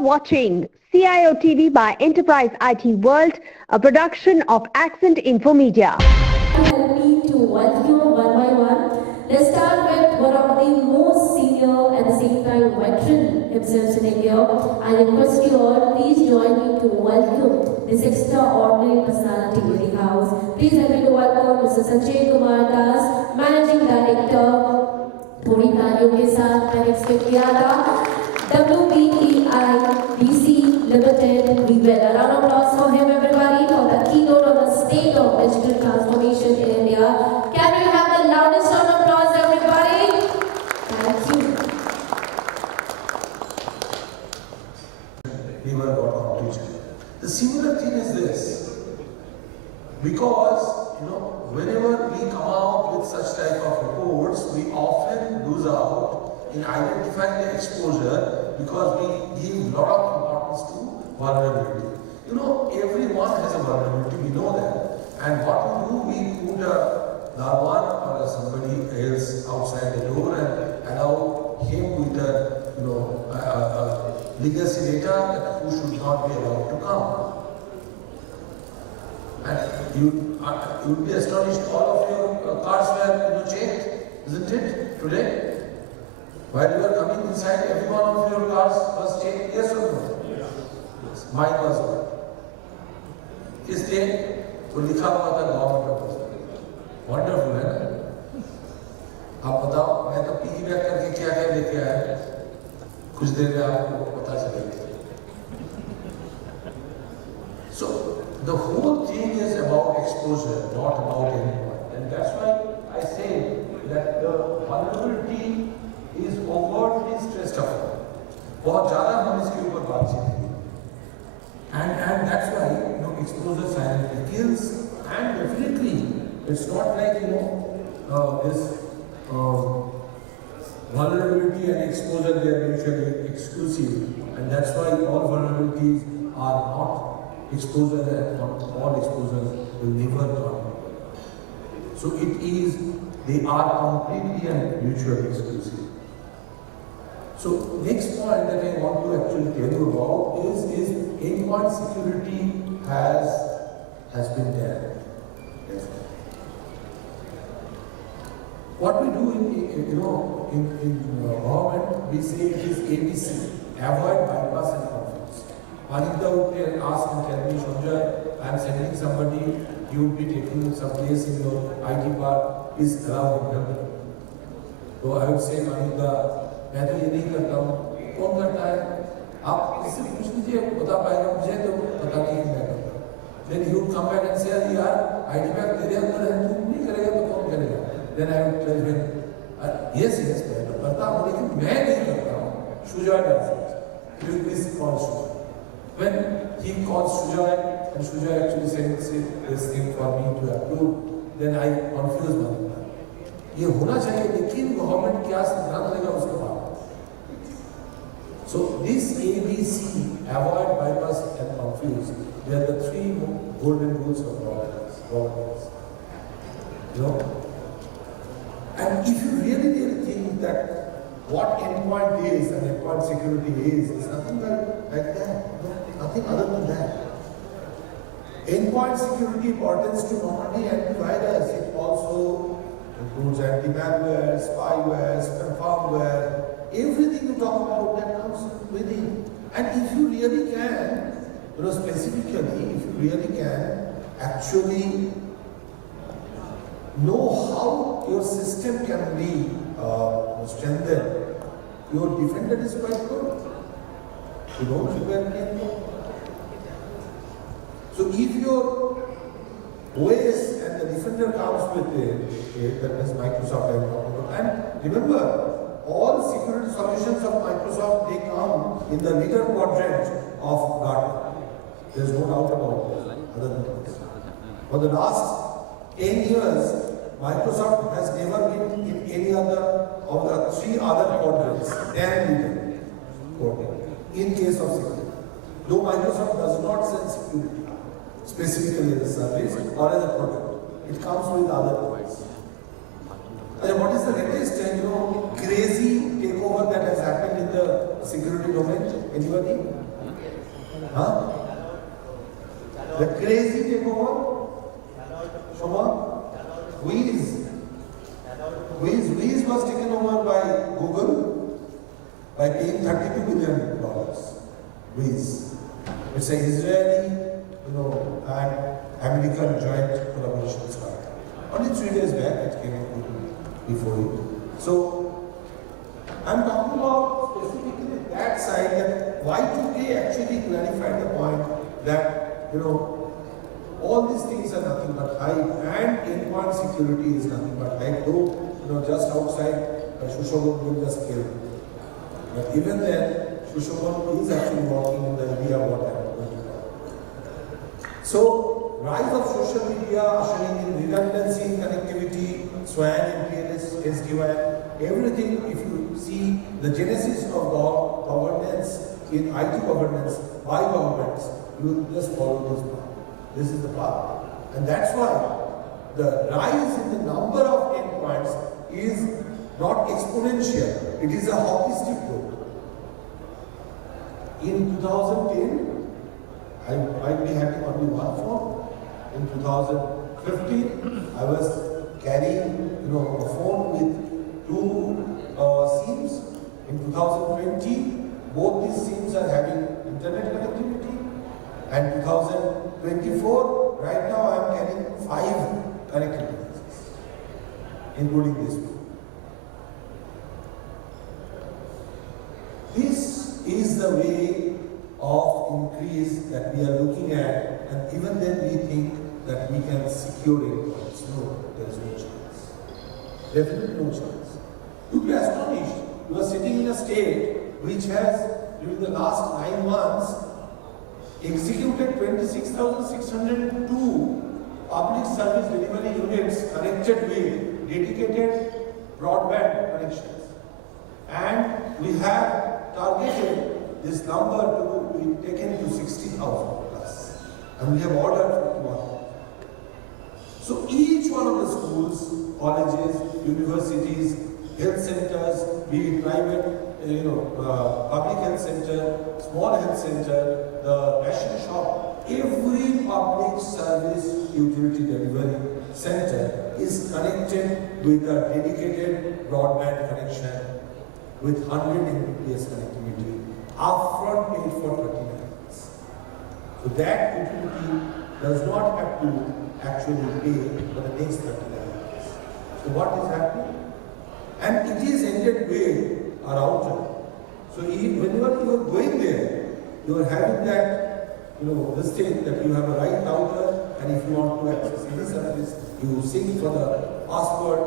watching CIOTV by Enterprise IT World, a production of Accent Info Media. Help me to welcome you one by one. Let's start with one of the most senior at the same time veteran himself in India. I request you all, please join me to welcome this extraordinary personality in the house. Please help me to welcome Mr. Sanjay Kumar, Managing Director. थोड़ी तालियों के साथ मैं expect किया था WBEIDC Limited. Webel. A round of applause for him, everybody, for the keynote on the state of digital transformation in India. Can we have the loudest round of applause, everybody? Thank you. We were got completion. The similar thing is this, because whenever we come out with such type of reports, we often lose out in identifying the exposure because we give a lot of importance to vulnerability. Everyone has a vulnerability, we know that. And what we do, we put a one or somebody else outside the door and allow him with a legacy data that who should not be allowed to come. And you would be astonished, all of your cars were checked, isn't it, today? While you were coming inside, every one of your cars was checked, yes or no? Yes. Mine was not. इसलिए वो लिखा हुआ था government of wonderful है ना? आप बताओ, मैं तो पिगीबैक करके क्या क्या लेके आया, कुछ देर में आपको पता चलेगा. So the whole thing is about exposure, not about endpoint, and that's why I say that the vulnerability is overtly stressed upon. बहुत ज़्यादा हम इसके ऊपर बातचीत की, and that's why exposure silently kills, and definitely it's not like this vulnerability and exposure, they are mutually exclusive, and that's why all vulnerabilities are not exposure, and all exposures will never come. So they are completely and mutually exclusive. So next point that I want to actually tell you about is endpoint security has been there. Yes. What we do in government, we say it is ABC, avoid bypass and conflicts. Anita would ask and tell me, Sanjay, I am sending somebody, you would be taking some place in your IT part, is allowed in them. So I would say, Anita, मैं तो ये नहीं करता हूँ, कौन करता है? आप इससे पूछ लीजिए, बता पाएगा मुझे तो पता नहीं मैं करता हूँ. Then he would come back and say, यार, IT pack तेरे अंदर है, तू नहीं करेगा तो कौन करेगा? Then I would tell him, yes, मैं तो करता हूँ, लेकिन मैं नहीं करता हूँ. Sujoy does it. He will please call Sujoy. When he calls Sujoy, and Sujoy actually sends this thing for me to approve, then I confuse myself. ये होना चाहिए, लेकिन गवर्नमेंट क्या ध्यान देगा उसके बाद. So this ABC, avoid, bypass and confuse, they are the three golden rules of governance. And if you really think that what endpoint is and endpoint security is nothing like that, nothing other than that. Endpoint security pertains to not only antivirus, it also includes anti-malware, spyware, firmware, everything you talk about that comes within. And if you really can, specifically, if you really can actually know how your system can be strengthened, your defender is quite good. You don't prepare anything. So if your OS and the defender comes with it, that is Microsoft I'm talking about. And remember, all security solutions of Microsoft, they come in the leader quadrant of Gartner. There is no doubt about this, other than this. For the last 10 years, Microsoft has never been in any other of the three other quadrants than leader quadrant in case of security. Though Microsoft does not sell security specifically as a service or as a product, it comes with other products. What is the latest, crazy takeover that has happened in the security domain? Anybody? Huh? The crazy takeover? Shoma? Wheeze was taken over by Google by paying $32 billion. Wheeze. It's an Israeli, and American joint collaboration startup. Only 3 days back it came out before it. So I'm talking about specifically that side, that Y2K actually clarified the point that all these things are nothing but hype, and endpoint security is nothing but hype. Though just outside Shushovan will just kill. But even then, Shushovan is actually working in the area of what I'm going to talk. So, rise of social media, ushering in redundancy in connectivity, SWAN, MPLS, SD-WAN, everything. If you see the genesis of governance in IT governance by governments, you will just follow this path. This is the path. And that's why the rise in the number of endpoints is not exponential. It is a hockey stick growth. In 2010, I might be having only one phone. In 2015, I was carrying a phone with 2 SIMs. In 2020, both these SIMs are having internet connectivity. And 2024, right now I am carrying 5 connected devices, including this one. This is the way of increase that we are looking at, and even then we think that we can secure endpoints. No, there is no chance. Definitely no chance. You'll be astonished. You are sitting in a state which has, during the last 9 months, executed 26,602 public service delivery units connected with dedicated broadband connections. And we have targeted this number to be taken to 60,000 plus. And we have ordered 51. So each one of the schools, colleges, universities, health centers, be it private, public health center, small health center, the ration shop, every public service utility delivery center is connected with a dedicated broadband connection with 100 Mbps connectivity, upfront paid for 30 minutes. So that utility does not have to actually pay for the next 30 minutes. So what is happening? And it is ended with a router. So whenever you are going there, you are having that, this thing that you have a right router, and if you want to access any service, you seek for the password,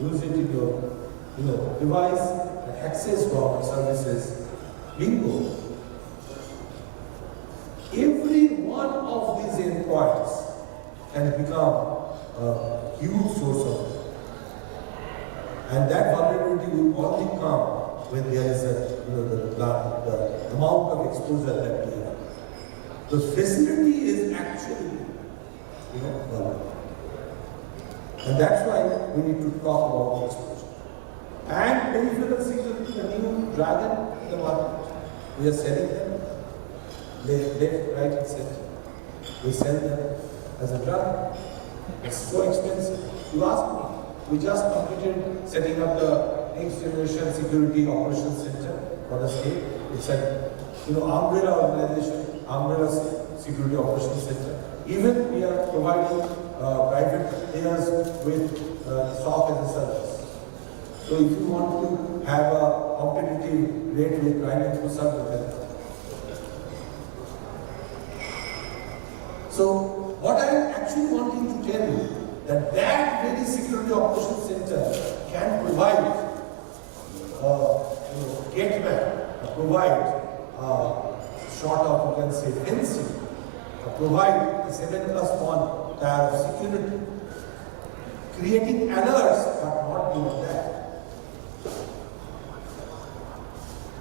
use it in your device, and access government services. Bingo. Every one of these endpoints can become a huge source of it. And that vulnerability will only come when there is the amount of exposure that we have. The facility is actually, vulnerable. And that's why we need to talk about exposure. And peripheral security, the new dragon in the market. We are selling them, left, right, and center. We sell them as a drug. It's so expensive. You ask me. We just completed setting up the next generation security operations center for the state. It's an umbrella organization, umbrella security operations center. Even we are providing private players with SOC as a service. So if you want to have a competitive rate with private service. So what I am actually wanting to tell you, that very security operations center can provide gateway, provide sort of, you can say, fencing, provide a 7+1 tier of security, creating alerts, but not beyond that.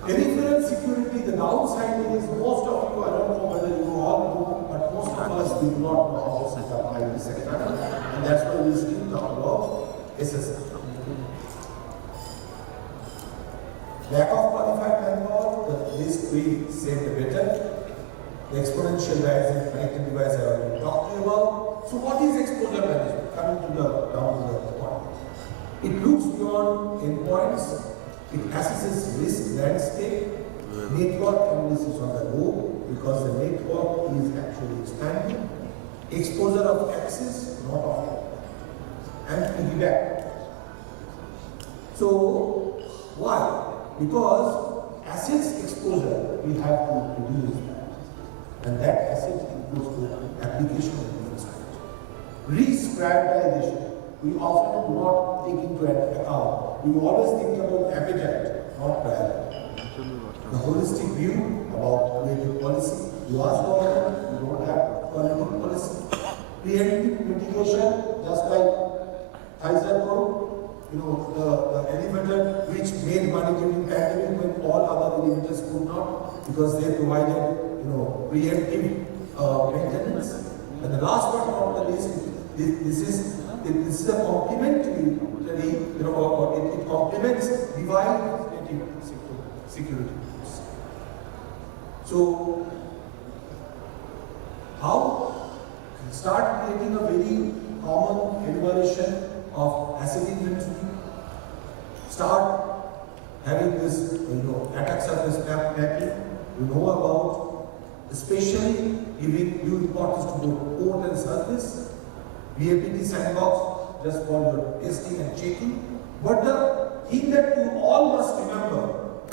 Peripheral security, the downside is most of you, I don't know whether you all know, but most of us do not know how to set up IT sector. And that's why we still talk about SSL. Lack of qualified manpower, the risk we say the better. the exponential rise in connected devices I already talked to you about. So what is exposure management? Coming to down to the point. It looks beyond endpoints, it assesses risk landscape, network analysis on the go, because the network is actually expanding, exposure of access, not of, and piggyback. So why? Because assets exposure we have to reduce that, and that asset includes the application of infrastructure. Risk prioritization. We often do not take into account. We always think about appetite, not priority. The holistic view about creative policy. You ask government, you don't have quality policy. Preemptive mitigation, just like Pfizer code, the elevator which made money during pandemic when all other elevators could not, because they provided, preemptive maintenance. And the last but not the least, this is a complementary, it complements divine security. So, how? Start creating a very common enumeration of asset inventory. Start having this, attack surface mapping. You know about, especially giving due importance to both port and surface. BAPT sandbox just for your testing and checking. But the thing that you all must remember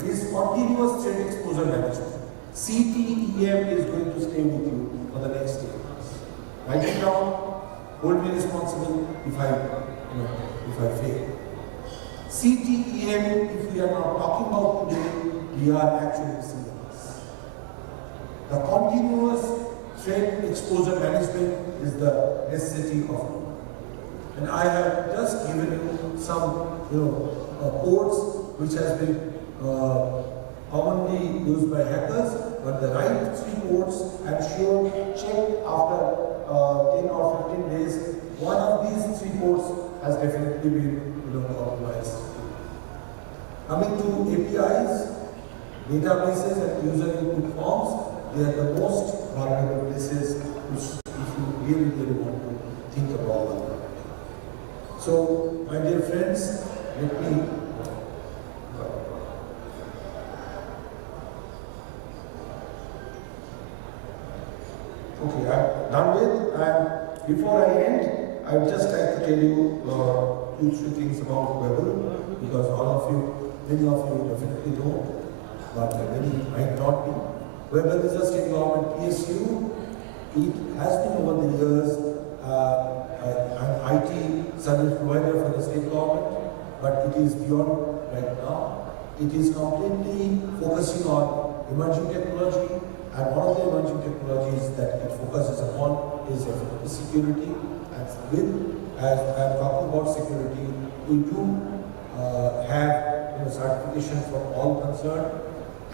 is continuous threat exposure management. CTEM is going to stay with you for the next 8 months. Write it down, hold me responsible if I fail. CTEM, if we are not talking about today, we are actually seeing this. The continuous threat exposure management is the necessity of it. And I have just given you some codes which has been commonly used by hackers, but the right 3 codes, I'm sure, check after 10 or 15 days, one of these 3 codes has definitely been compromised. Coming to APIs, databases and user input forms, they are the most vulnerable places which if you really want to think about them. So, my dear friends, let me okay, I'm done with, and before I end, I would just like to tell you 2-3 things about Webel, because many of you definitely know, but many might not be. Webel is a state government PSU. It has been over the years an IT service provider for the state government, but it is beyond right now. It is completely focusing on emerging technology, and one of the emerging technologies that it focuses upon is security. And as I'm talking about security, we do have certification from all concerned,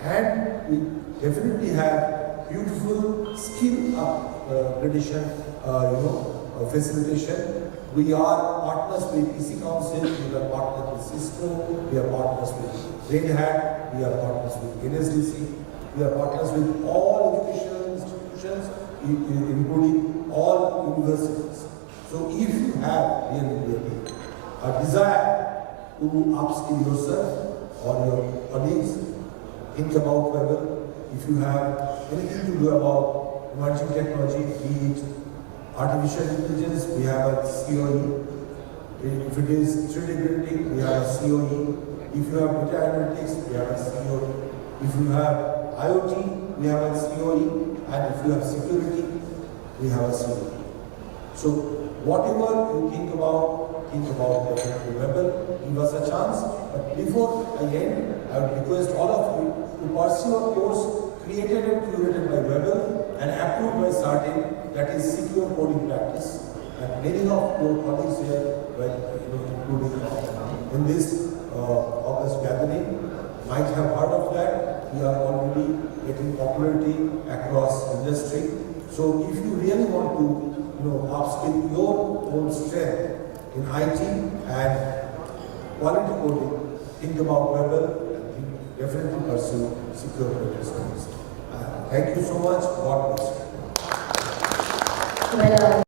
and we definitely have beautiful skill upgradation, facilitation. We are partners with PC Council, we are partners with Cisco, we are partners with Red Hat, we are partners with NSDC, we are partners with all educational institutions, including all universities. So if you have really a desire to upskill yourself or your colleagues, think about Webel. If you have anything to do about emerging technology, be it artificial intelligence, we have a COE. If it is 3D printing, we have a COE. If you have data analytics, we have a COE. If you have IoT, we have a COE. And if you have security, we have a COE. So whatever you think about definitely Webel. Give us a chance. But before I end, I would request all of you to pursue a course created and curated by Webel and approved by Certain, that is secure coding practice. And many of your colleagues here, including in this August gathering, might have heard of that. We are already getting popularity across industry. So if you really want to upskill your own strength in IT and quality coding, think about Webel and definitely pursue secure coding skills. Thank you so much. God bless you. Well,